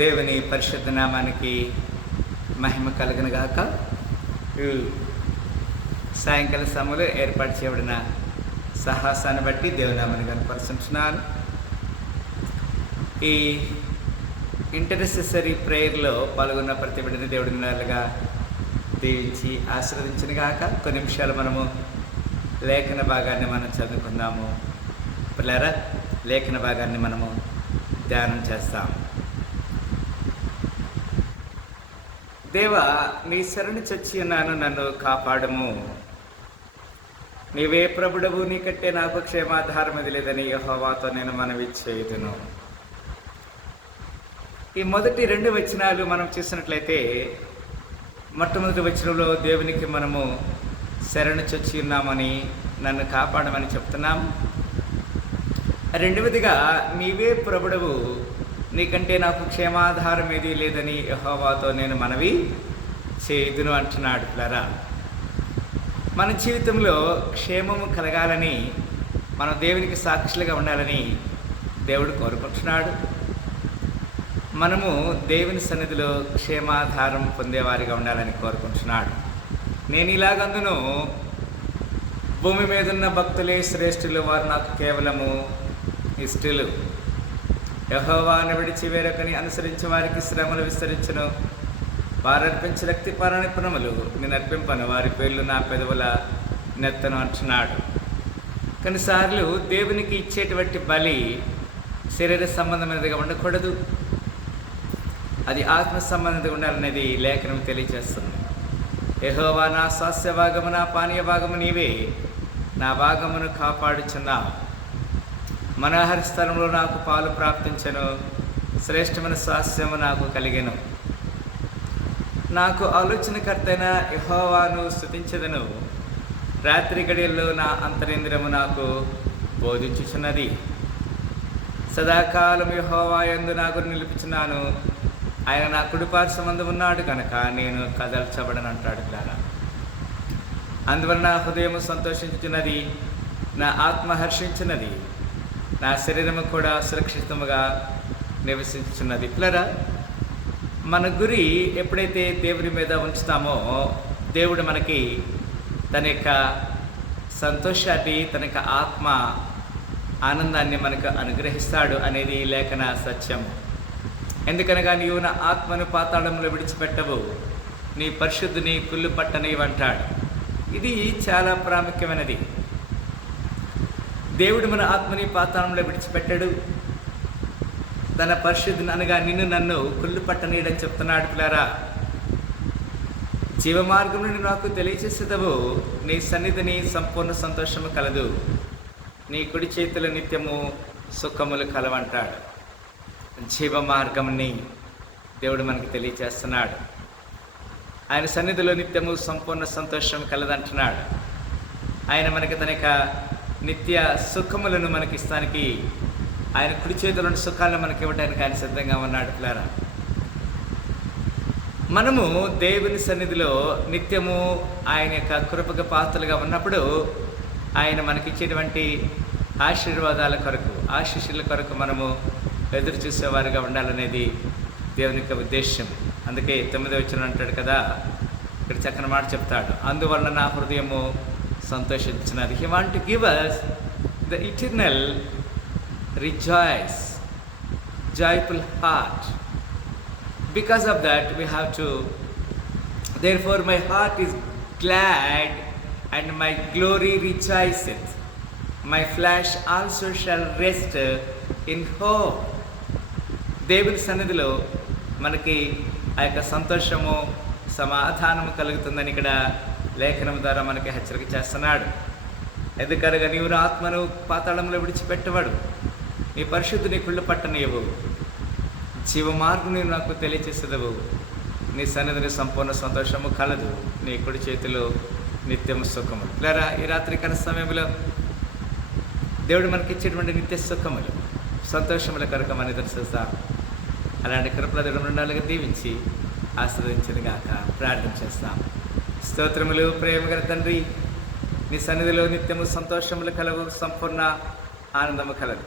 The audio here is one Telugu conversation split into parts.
దేవుని పరిశుద్ధ నామానికి మహిమ కలుగును గాక. ఈ సాయంకాల సమయంలో ఏర్పాటు చేయబడిన సాహసాన్ని బట్టి దేవుని నామాన్ని కనపరుచుతున్నాను. ఈ ఇంటర్సెసరీ ప్రేయర్లో పాల్గొన్న ప్రతి బిడ్డని దేవుడి నాలుగా దీవించి ఆశీర్వదించిన గాక. కొన్ని నిమిషాలు మనము లేఖన భాగాన్ని మనం చదువుకుందాము. పిల్లరా, లేఖన భాగాన్ని మనము ధ్యానం చేస్తాం. దేవా, నీ శరణు చచ్చి ఉన్నాను, నన్ను కాపాడము. నీవే ప్రభుడవు, నీకంటే నాకు క్షేమాధారం ఇది లేదని యెహోవాతో నేను మనవి చేయుదును. ఈ మొదటి 2 వచనాలు మనం చూసినట్లయితే, మొట్టమొదటి వచనంలో దేవునికి మనము శరణు చొచ్చి ఉన్నామని, నన్ను కాపాడమని చెప్తున్నాము. రెండవదిగా, నీవే ప్రభుడవు, నీకంటే నాకు క్షేమాధారం ఏదీ లేదని యెహోవాతో నేను మనవి చేయుదును అంటున్నాడు. పిల్లరా, మన జీవితంలో క్షేమము కలగాలని, మనం దేవునికి సాక్షులుగా ఉండాలని దేవుడు కోరుకుంటున్నాడు. మనము దేవుని సన్నిధిలో క్షేమాధారం పొందేవారిగా ఉండాలని కోరుకుంటున్నాడు. నేను ఇలాగందును, భూమి మీద ఉన్న భక్తులే శ్రేష్ఠులు, వారు నాకు కేవలము ఇష్టలు. యెహోవాను విడిచి వేరొకని అనుసరించి వారికి శ్రమలు విస్తరించును. వారు అర్పించి రక్తిపారాయణములు నేను అర్పింపను, వారి పేర్లు నా పెదవుల నెత్తను అంటున్నాడు. కొన్నిసార్లు దేవునికి ఇచ్చేటువంటి బలి శరీర సంబంధమైనదిగా ఉండకూడదు, అది ఆత్మ సంబంధించి ఉండాలనేది లేఖనం తెలియజేస్తుంది. యెహోవా నా స్వాస్థ్య భాగము, నా పానీయ భాగము నీవే, నా భాగమును కాపాడుచున్నావు. మనోహర స్థలంలో నాకు పాలు ప్రాప్తించను, శ్రేష్టమైన స్వాస్థ్యము నాకు కలిగెను. నాకు ఆలోచనకర్తైన యెహోవాను స్తుతించెదను, రాత్రి గడియల్లో నా అంతరింద్రియము నాకు బోధించుచున్నది. సదాకాలం యెహోవా యందు నా గురి నిలిపించున్నాను, ఆయన నా కుడిపార్శ్వమందు ఉన్నాడు కనుక నేను కదల్చబడనంటాడు. క్లారా, అందువలన నా హృదయము సంతోషించుచున్నది, నా ఆత్మ హర్షించున్నది, నా శరీరము కూడా సురక్షితముగా నివసించుచున్నది. పిల్లరా, మన గురి ఎప్పుడైతే దేవుని మీద ఉంచుతామో, దేవుడు మనకి తన యొక్క సంతోషాన్ని, తన యొక్క ఆత్మ ఆనందాన్ని మనకు అనుగ్రహిస్తాడు అనేది లేఖన సత్యం. ఎందుకనగా నీవు నా ఆత్మను పాతాళంలో విడిచిపెట్టవు, నీ పరిశుద్ధిని కుళ్ళు పట్టనివంటాడు. ఇది చాలా ప్రాముఖ్యమైనది. దేవుడు మన ఆత్మని పాతాళంలో విడిచిపెట్టాడు, తన పరిశుద్ధిని అనగా నిన్ను నన్ను కుళ్ళు పట్టనీయడని చెప్తున్నాడు. పిల్లారా, జీవ మార్గం నుండి నాకు తెలియచేసేదవు, నీ సన్నిధిని సంపూర్ణ సంతోషము కలదు, నీ కుడి చేతుల నిత్యము సుఖములు కలవంటాడు. జీవ మార్గంని దేవుడు మనకి తెలియచేస్తున్నాడు. ఆయన సన్నిధిలో నిత్యము సంపూర్ణ సంతోషం కలదంటున్నాడు. ఆయన మనకి తన యొక్క నిత్య సుఖములను మనకి ఇస్తానికి, ఆయన కుడి చేతులను సుఖాలను మనకి ఇవ్వడానికి ఆయన సిద్ధంగా ఉన్నాడు. పిల్లారా, మనము దేవుని సన్నిధిలో నిత్యము ఆయన యొక్క కృపకు పాత్రలుగా ఉన్నప్పుడు, ఆయన మనకిచ్చేటువంటి ఆశీర్వాదాల కొరకు, ఆశీస్సుల కొరకు మనము ఎదురు చూసేవారుగా ఉండాలనేది దేవుని యొక్క ఉద్దేశం. అందుకే 9వ వచనం అంటాడు కదా, ఇక్కడ చక్కని మాట చెప్తాడు, అందువలన నా హృదయము సంతోషించినది. He want to give us the eternal rejoice, joyful heart. Because of that we have to, therefore my heart is glad and my glory rejoiceth, my flesh also shall rest in hope. దేవుని సన్నిధిలో మనకి ఆ యొక్క సంతోషము, సమాధానము కలుగుతుందని ఇక్కడ లేఖనం ద్వారా మనకి హెచ్చరిక చేస్తున్నాడు. ఎందుకనగా నీవు నా ఆత్మను పాతాళంలో విడిచిపెట్టవాడు, నీ పరిశుద్ధిని కుళ్ళు పట్టనీయవు, జీవ మార్గం నీవు నాకు తెలియచేసేదవు, నీ సన్నిధిని సంపూర్ణ సంతోషము కలదు, నీ కుడి చేతిలో నిత్యము సుఖములు. లేదా ఈ రాత్రికాల సమయంలో దేవుడు మనకిచ్చేటువంటి నిత్య సుఖములు, సంతోషముల కొరకు మనం ఎదురు చూస్తాం. అలాంటి కృపల దేవుడు ఉండాలిగా దీవించి ఆస్వాదించనుగాక ప్రార్థన చేస్తాం. స్తోత్రములు, ప్రేమగల తండ్రి, నీ సన్నిధిలో నిత్యము సంతోషములు కలవు, సంపూర్ణ ఆనందము కలదు.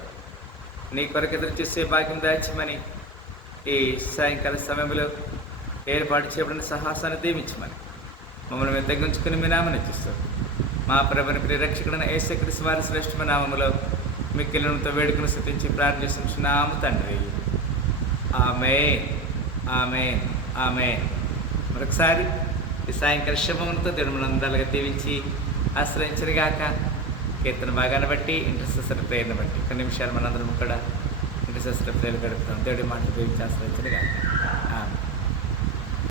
నీ కొరకు ఎదురు చూసే భాగ్యం దాచమని ఈ సాయంకాల సమయంలో ఏర్పాటు చేయబడిన సాహసాన్ని దీవించమని మమ్మల్ని మేము తగ్గించుకుని మీ నామని ఇచ్చిస్తాం. మా ప్రభుని ప్రియరక్షకుడైన యేసుక్రీస్తు వారి శ్రేష్టమైన నామములో మిక్కిలినంత వేడుకను స్తుతించి ప్రార్థన చేస్తున్నాము తండ్రి. ఆమేన్, ఆమేన్, ఆమేన్. మరొకసారి ఈ సాయంకాల శుభములతో దేవుడు మనందరిగా దీవించి ఆశ్రయించరుగాక. కీర్తన భాగాన్ని బట్టి ఇంటర్సెసర్ ప్రేయర్ని బట్టి కొన్ని నిమిషాలు మనందరం కూడా ఇంటర్సెసర్ ప్రేయర్ గడుపుతాం. దేవుడి మాటలు దీవించి ఆశ్రయించరుగాక.